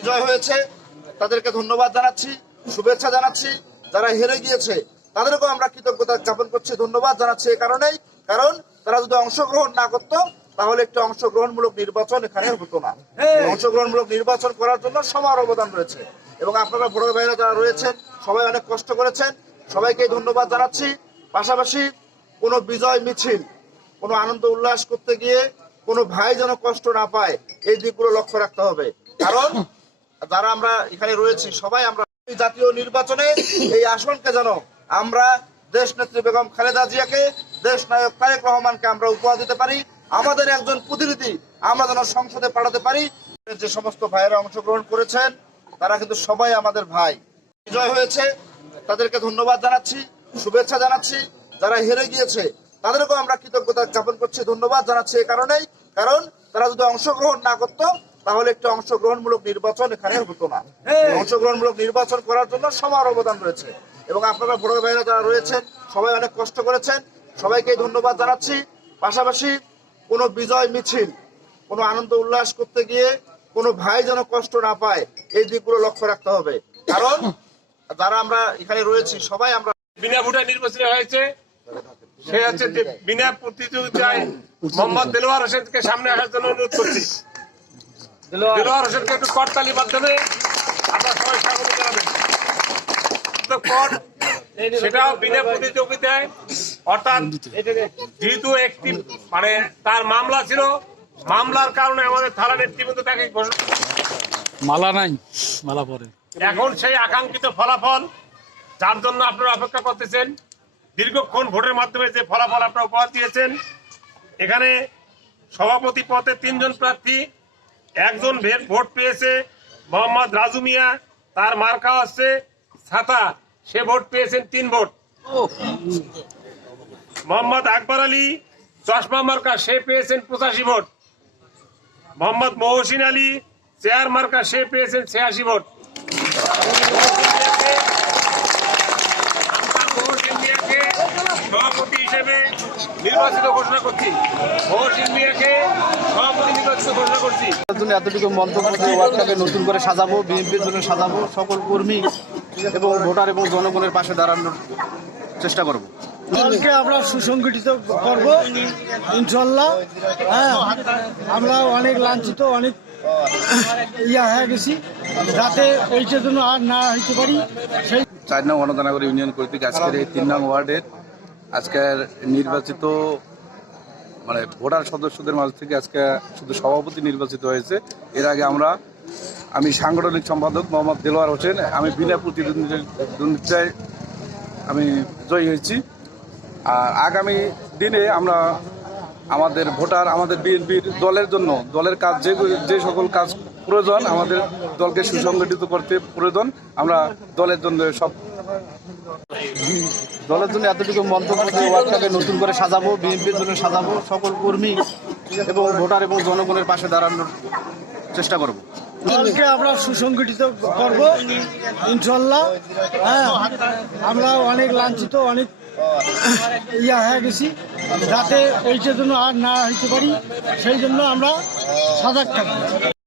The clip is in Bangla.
বিজয় হয়েছে। তাদেরকে ধন্যবাদ জানাচ্ছি শুভেচ্ছা জানাচ্ছি। যারা হেরে গিয়েছে তাদেরকেও আমরা কৃতজ্ঞতা জ্ঞাপন করছি। ধন্যবাদ জানাচ্ছি এই কারণেই। কারণ তারা যদি অংশগ্রহণ না করতো তাহলে একটি অংশগ্রহণমূলক নির্বাচন এখানে হতো না। অংশগ্রহণমূলক নির্বাচন করার জন্য সবার অবদান রয়েছে। এবং আপনারা বড় ভাইরা যারা রয়েছেন সবাই অনেক কষ্ট করেছেন। সবাইকে ধন্যবাদ জানাচ্ছি। পাশাপাশি কোনো বিজয় মিছিল কোনো আনন্দ উল্লাস করতে গিয়ে কোনো ভাই যেন কষ্ট না পায় এই দিকগুলো লক্ষ্য রাখতে হবে। কারণ যারা আমরা এখানে রয়েছি, সবাই আমরা জাতীয় নির্বাচনে এই আসনকে যেন আমরা দেশ নেত্রী বেগম খালেদা জিয়াকে দেশ নায়ক তারেক রহমানকে আমরা উপহার দিতে পারি, আমাদের একজন প্রতিনিধি আমরা যেন সংসদে পাঠাতে পারি। যে সমস্ত ভাইয়েরা অংশগ্রহণ করেছেন, তারা কিন্তু সবাই আমাদের ভাই। বিজয় হয়েছে, তাদেরকে ধন্যবাদ জানাচ্ছি, শুভেচ্ছা জানাচ্ছি, যারা হেরে গিয়েছে, তাদেরকেও আমরা কৃতজ্ঞতা জ্ঞাপন করছি, ধন্যবাদ জানাচ্ছি এই কারণেই। কারণ তারা যদি অংশগ্রহণ না করতো তাহলে একটি অংশগ্রহণমূলক নির্বাচন এখানে হতো না। অংশগ্রহণমূলক নির্বাচন করার জন্য সবার অবদান রয়েছে। এবং আপনারা বড় ভাইরা যারা রয়েছেন সবাই অনেক কষ্ট করেছেন। সবাইকে ধন্যবাদ জানাচ্ছি। পাশাপাশি কোনো বিজয় মিছিল কোনো আনন্দ উল্লাস করতে গিয়ে কোনো ভাই যেন কষ্ট না পায় এই দিকগুলো লক্ষ্য রাখতে হবে। কারণ যারা আমরা এখানে রয়েছি সবাই আমরা বিনা ভোটে নির্বাচিত হয়েছে সে হচ্ছে যে বিনা প্রতিযোগিতায় মোহাম্মদ দেলোয়ার হোসেনকে সামনে আসার জন্য অনুরোধ করছি। দেলোয়ার হোসেনকে একটু করতালির মাধ্যমে আমরা সবাই স্বাগত জানাবেন। সেটাও বিনা প্রতিযোগিতায়। অর্থাৎ যেহেতু একটি মানে তার মামলা ছিল মামলার কারণে আমাদের থানা নেতৃবৃন্দ তাকে মালা নাই মালা পরে। এখন সেই আকাঙ্ক্ষিত ফলাফল যার জন্য আপনারা অপেক্ষা করতেছেন। দীর্ঘক্ষণ ভোটের মাধ্যমে যে ফলাফল আপনারা উপহার দিয়েছেন এখানে সভাপতি পদে তিনজন প্রার্থী একজন ভোট পেয়েছে মোহাম্মদ রাজু মিয়া তার মার্কা হচ্ছে ছাতা সে ভোট পেয়েছেন তিন ভোট। মোহাম্মদ আকবর আলী চশমা মার্কা সে পেয়েছেন পঁচাশি ভোট। মোহাম্মদ মহসিন আলী চেয়ার মার্কা সে পেয়েছেন ছিয়াশি ভোট। সভাপতি হিসেবে নির্বাচিত ঘোষণা করছি। ভোট ইন্ডিয়াকে সভাপতি নির্বাচিত ঘোষণা করছি তার জন্য এতটুকু মন্তব্য দিয়ে ওয়ার্ডটাকে নতুন করে সাজাবো বিএনপির জন্য সাজাবো সকল কর্মী এবং ভোটার এবং জনগণের পাশে দাঁড়ানোর চেষ্টা করব। দলকে আমরা সুসংগঠিত করব ইনশাল্লাহ। হ্যাঁ আমরা অনেক লাঞ্ছিত অনেক ইয়া হয়ে গেছি। যাতে এইটার জন্য আর না হইতে পারি সেই চার নং গণতানগর ইউনিয়ন কর্তৃক আজকের এই তিন নং ওয়ার্ডের আজকের নির্বাচিত মানে ভোটার সদস্যদের মাঝ থেকে আজকে শুধু সভাপতি নির্বাচিত হয়েছে। এর আগে আমরা, আমি সাংগঠনিক সম্পাদক মোহাম্মদ দেলোয়ার হোসেন, আমি বিনা প্রতিদ্বন্দ্বিতায় আমি জয়ী হয়েছি। আর আগামী দিনে আমরা আমাদের ভোটার, আমাদের বিএনপির দলের জন্য, দলের কাজ যে যে সকল কাজ প্রয়োজন, আমাদের দলকে সুসংগঠিত করতে প্রয়োজন, আমরা দলের জন্য সব দলের জন্য এতটুকু মন্তব্য দিয়ে ওয়ার্ডটাকে নতুন করে সাজাবো, বিএনপির জন্য সাজাবো, সকল কর্মী এবং ভোটার এবং জনগণের পাশে দাঁড়ানোর চেষ্টা করব। দলকে আমরা সুসংগঠিত করব ইনশাল্লাহ হ্যাঁ আমরা অনেক লাঞ্ছিত, অনেক ইয়া হয়ে গেছি। যাতে এইটার জন্য আর না হইতে পারি, সেই জন্য আমরা সজাগ থাকব।